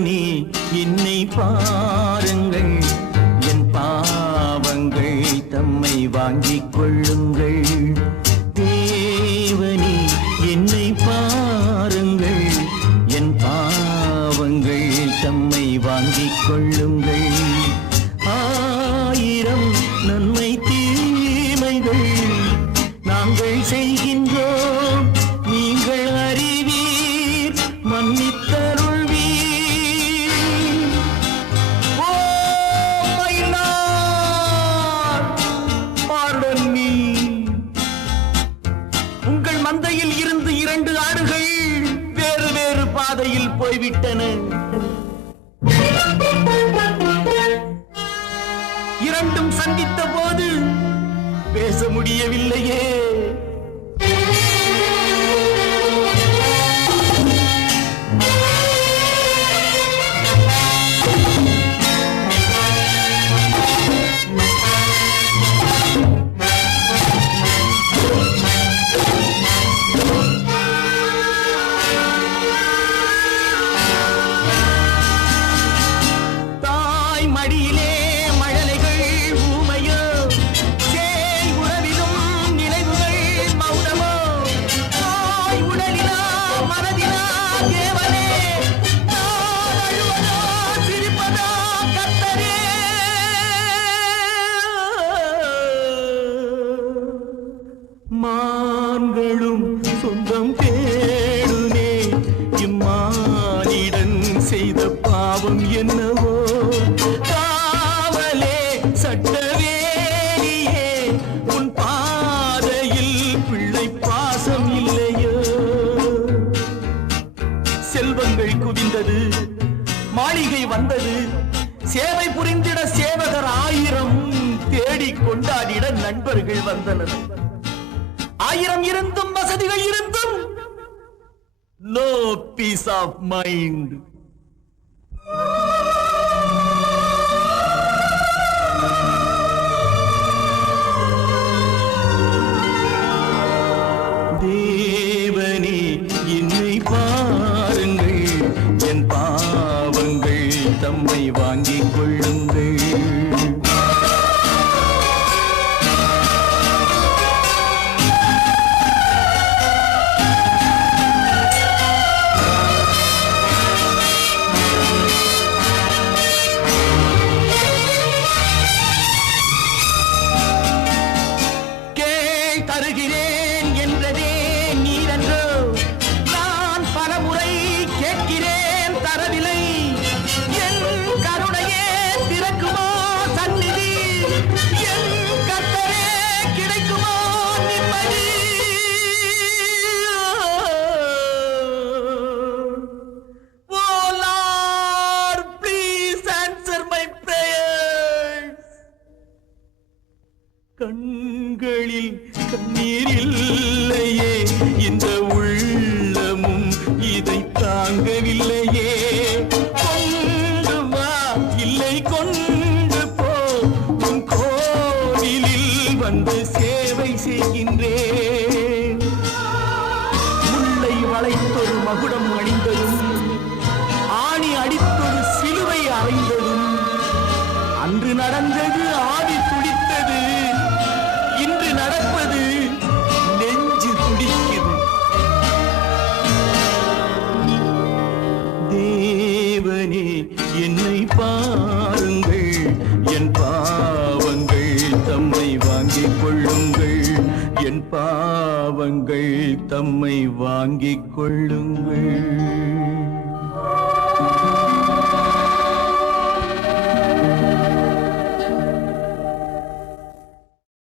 தேவனே என்னை பாருங்கள், என் பாவங்கள் தம்மை வாங்கிக் கொள்ளுங்கள். தேவனே என்னை பாருங்கள், என் பாவங்கள் தம்மை வாங்கிக் கொள்ளுங்கள். ஆயிரம் நன்மை தீமைகள் நாங்கள் செய்கின்றோம், நீங்கள் அறிவீர், மன்னித்தருள்வீர். Oh my lord, pardon me. உங்கள் மந்தையில் இருந்து 2 ஆடுகள் வேறு வேறு பாதையில் போய்விட்டன. 2ம் சந்தித்த போது பேச முடியவில்லையே. தாய் மடியிலே மழலைகள் ஊமையோ, சேய் உறவிலும் நினைவுகள் மௌனமோ. தாய் உடலிலா மனதிலா தேவனே, நான் அழுவதா சிரிப்பதா கர்த்தரே. மான்களும் சொந்தம் தேடுனே, இம்மானிடன் செய்த பாவம் என்னவோ. காவலே சட்டவேலியே, உன் பாதையில் பிள்ளை பாசம் இல்லையோ. செல்வங்கள் குவிந்தது, மாளிகை வந்தது, சேவை புரிந்திட சேவகர் 1000 தேடிக் கொண்டாடிட நண்பர்கள் வந்தனர். 1000 இருந்தும் வசதிகள் இருந்தும் no peace of mind. தேவனே என்னை பாருங்கள், என் பாவங்கள் தம்மை வாங்கிக் கொள்ளுங்கள். தருகிறேன் என்றதே நீரன்றோ, நான் பலமுறை கேட்கிறேன் தரவில்லை. என் கருணையே திறக்குமோ சந்நிதி, என் கர்த்தரே கிடைக்குமோ நிம்மதி. Oh Lord, please answer my prayers. கண்களில் கண்ணீர் இல்லையே, இந்த உள்ளமும் இதை தாங்கவில்லையே. கொண்டு வா, இல்லை கொண்டு போ, உன் கோவிலில் வந்து சேவை செய்கின்றேன். முல்லை வளைத்தொரு மகுடம் அணிந்ததும், ஆணி அடித்தொரு சிலுவை அறைந்ததும், அன்று நடந்தது ஆவி துடித்தது, இன்று நடப்பது நெஞ்சு துடிக்குது. தேவனே என்னை பாருங்கள், என் பாவங்கள் தம்மை வாங்கிக் கொள்ளுங்கள். என் பாவங்கள் தம்மை வாங்கிக் கொள்ளுங்கள்.